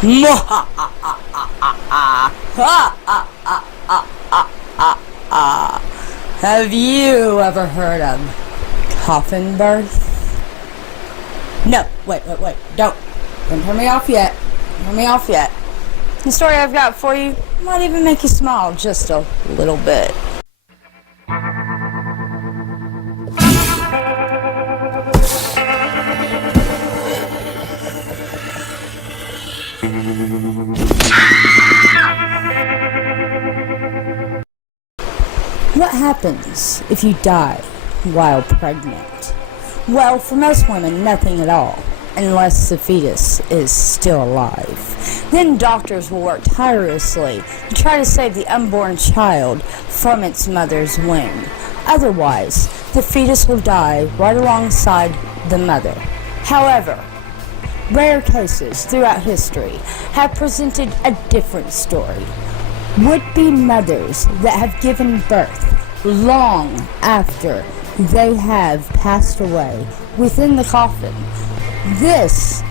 Have you ever heard of coffin birth? No, wait, don't turn me off yet. The story I've got for you might even make you smile just a little bit. What happens if you die while pregnant? Well, for most women, nothing at all, unless the fetus is still alive. Then doctors will work tirelessly to try to save the unborn child from its mother's womb. Otherwise, the fetus will die right alongside the mother. However, rare cases throughout history have presented a different story. Would-be mothers that have given birth long after they have passed away within the coffin. This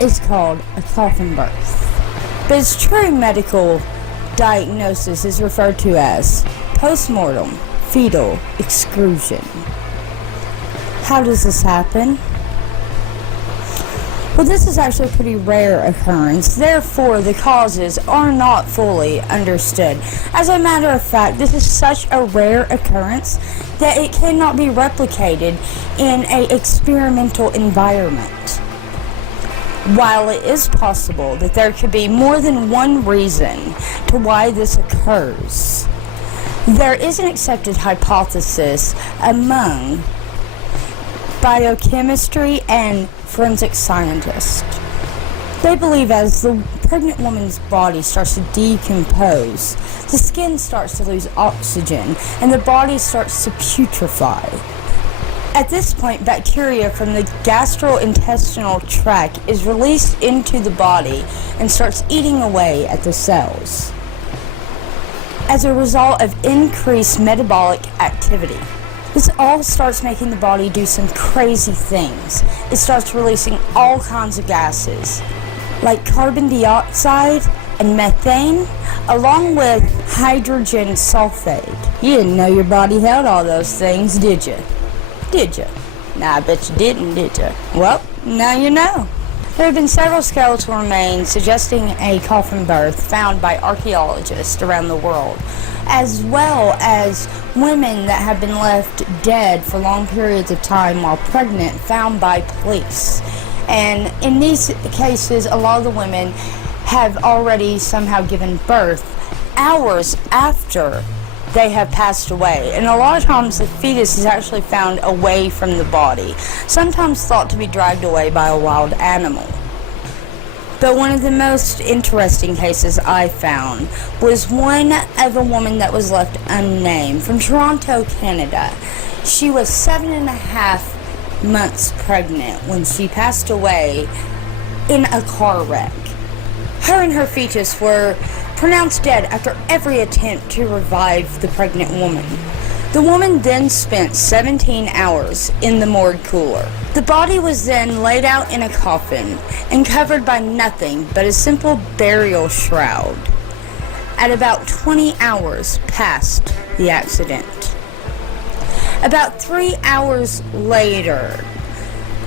is called a coffin birth. But its true medical diagnosis is referred to as postmortem fetal exclusion. How does this happen? Well, this is actually a pretty rare occurrence, therefore the causes are not fully understood. As a matter of fact, this is such a rare occurrence that it cannot be replicated in an experimental environment. While it is possible that there could be more than one reason to why this occurs, there is an accepted hypothesis among biochemistry and forensic scientists. They believe as the pregnant woman's body starts to decompose, the skin starts to lose oxygen and the body starts to putrefy. At this point, bacteria from the gastrointestinal tract is released into the body and starts eating away at the cells. As a result of increased metabolic activity, this all starts making the body do some crazy things. It starts releasing all kinds of gases, like carbon dioxide and methane, along with hydrogen sulfide. You didn't know your body held all those things, did you? Nah, I bet you didn't, did you? Well, now you know. There have been several skeletal remains suggesting a coffin birth found by archaeologists around the world, as well as women that have been left dead for long periods of time while pregnant found by police. And in these cases, a lot of the women have already somehow given birth hours after they have passed away. And a lot of times the fetus is actually found away from the body, sometimes thought to be dragged away by a wild animal. But one of the most interesting cases I found was one of a woman that was left unnamed from Toronto, Canada. She was 7.5 months pregnant when she passed away in a car wreck. Her and her fetus were pronounced dead after every attempt to revive the pregnant woman. The woman then spent 17 hours in the morgue cooler. The body was then laid out in a coffin and covered by nothing but a simple burial shroud at about 20 hours past the accident. About 3 hours later,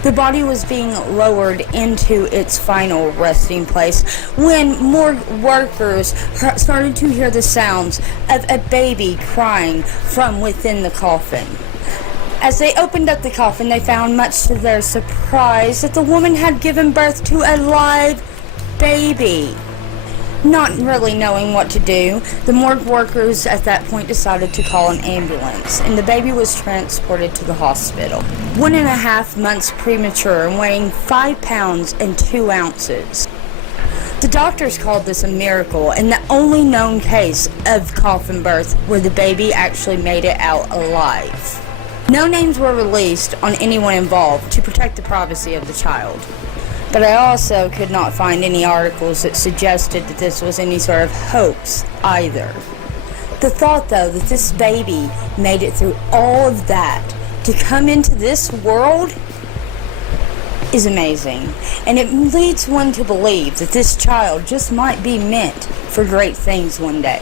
the body was being lowered into its final resting place when morgue workers started to hear the sounds of a baby crying from within the coffin. As they opened up the coffin, they found, much to their surprise, that the woman had given birth to a live baby. Not really knowing what to do, the morgue workers at that point decided to call an ambulance, and the baby was transported to the hospital. 1.5 months premature and weighing 5 pounds and 2 ounces. The doctors called this a miracle and the only known case of coffin birth where the baby actually made it out alive. No names were released on anyone involved to protect the privacy of the child. But I also could not find any articles that suggested that this was any sort of hoax either. The thought, though, that this baby made it through all of that to come into this world is amazing, and it leads one to believe that this child just might be meant for great things one day.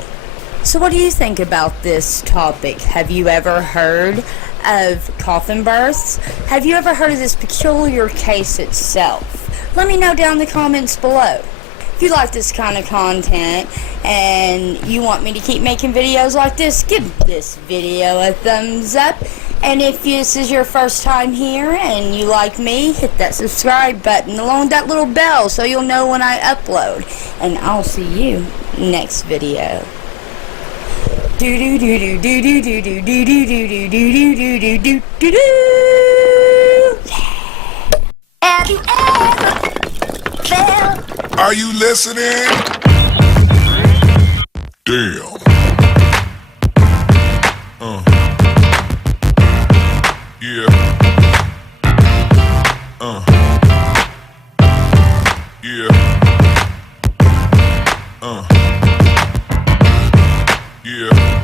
So what do you think about this topic? Have you ever heard of coffin births? Have you ever heard of this peculiar case itself? Let me know down in the comments below. If you like this kind of content and you want me to keep making videos like this, give this video a thumbs up. And if this is your first time here and you like me, hit that subscribe button along with that little bell so you'll know when I upload. And I'll see you next video. Do do do do do do do do do do do do do do do do do do. Have you ever felt? Are you listening? Damn. Yeah. Yeah. Yeah.